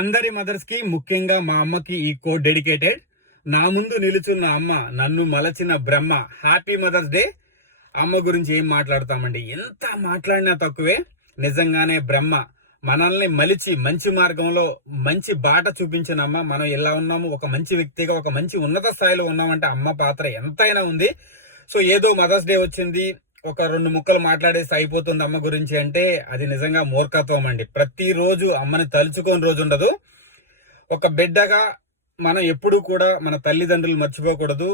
అందరి మదర్స్ కి, ముఖ్యంగా మా అమ్మకి ఈ కోడ్ డెడికేటెడ్. నా ముందు నిలుచున్న అమ్మ, నన్ను మలచిన బ్రహ్మ. Happy mother's day. అమ్మ గురించి ఏం మాట్లాడతామండి, ఎంత మాట్లాడినా తక్కువే. నిజంగానే బ్రహ్మ మనల్ని మలిచి మంచి మార్గంలో మంచి బాట చూపించిన అమ్మ. మనం ఎలా ఉన్నాము, ఒక మంచి వ్యక్తిగా, ఒక మంచి ఉన్నత స్థాయిలో ఉన్నామంటే అమ్మ పాత్ర ఎంతైనా ఉంది. సో ఏదో మదర్స్ డే వచ్చింది, ఒక 2 ముక్కలు మాట్లాడేసి అయిపోతుంది అమ్మ గురించి అంటే అది నిజంగా మూర్ఖత్వం అండి. ప్రతిరోజు అమ్మని తలుచుకోని రోజు ఉండదు. ఒక బిడ్డగా మనం ఎప్పుడు కూడా మన తల్లిదండ్రులు మర్చిపోకూడదు.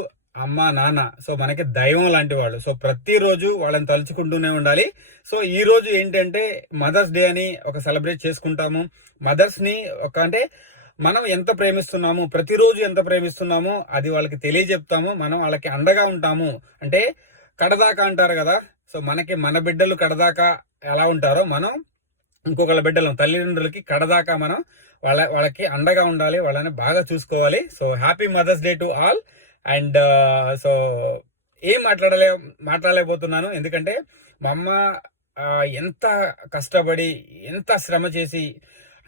అమ్మ నాన్న సో మనకి దైవం లాంటి వాళ్ళు. సో ప్రతిరోజు వాళ్ళని తలుచుకుంటూనే ఉండాలి. సో ఈ రోజు ఏంటంటే మదర్స్ డే అని ఒక సెలబ్రేట్ చేసుకుంటాము. మదర్స్ ని అంటే మనం ఎంత ప్రేమిస్తున్నాము, ప్రతిరోజు ఎంత ప్రేమిస్తున్నామో అది వాళ్ళకి తెలియజెప్తాము. మనం వాళ్ళకి అండగా ఉంటాము. అంటే కడదాకా అంటారు కదా. సో మనకి మన బిడ్డలు కడదాకా ఎలా ఉంటారో మనం ఇంకొకళ్ళ బిడ్డలు తల్లిదండ్రులకి కడదాకా మనం వాళ్ళకి అండగా ఉండాలి, వాళ్ళని బాగా చూసుకోవాలి. So happy mother's day to all. And so ఏం మాట్లాడలేకపోతున్నాను, ఎందుకంటే మా అమ్మ ఎంత కష్టపడి, ఎంత శ్రమ చేసి,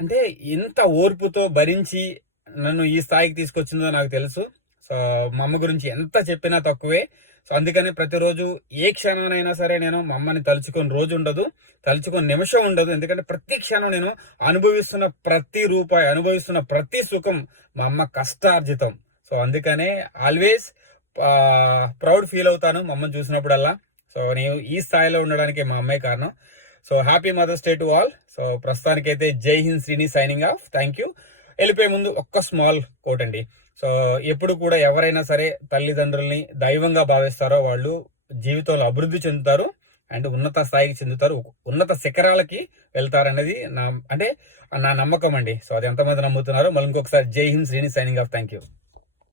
అంటే ఎంత ఓర్పుతో భరించి నన్ను ఈ స్థాయికి తీసుకొచ్చిందో నాకు తెలుసు. సో మా అమ్మ గురించి ఎంత చెప్పినా తక్కువే. సో అందుకని ప్రతిరోజు ఏ క్షణానైనా సరే నేను మా అమ్మని తలుచుకొని రోజు ఉండదు, తలుచుకొని నిమిషం ఉండదు. ఎందుకంటే ప్రతి క్షణం నేను అనుభవిస్తున్న ప్రతి రూపాయి, అనుభవిస్తున్న ప్రతి సుఖం మా అమ్మ కష్టార్జితం. సో అందుకనే ఆల్వేస్ ప్రౌడ్ ఫీల్ అవుతాను మా అమ్మని చూసినప్పుడల్లా. సో నేను ఈ స్థాయిలో ఉండడానికి మా అమ్మాయి కారణం. So happy mother's day to all. So ప్రస్తుతానికైతే Jai Hind Srini signing off. Thank you. వెళ్ళిపోయే ముందు ఒక్క స్మాల్ కోట్ అండి. సో ఎప్పుడు కూడా ఎవరైనా సరే తల్లిదండ్రుల్ని దైవంగా భావిస్తారో వాళ్ళు జీవితంలో అభివృద్ధి చెందుతారు అండ్ ఉన్నత స్థాయికి చెందుతారు, ఉన్నత శిఖరాలకి వెళ్తారనేది నా నమ్మకం అండి. సో అది ఎంతమంది నమ్ముతున్నారో మళ్ళీ ఇంకొకసారి జై Hind Srini signing off. Thank you.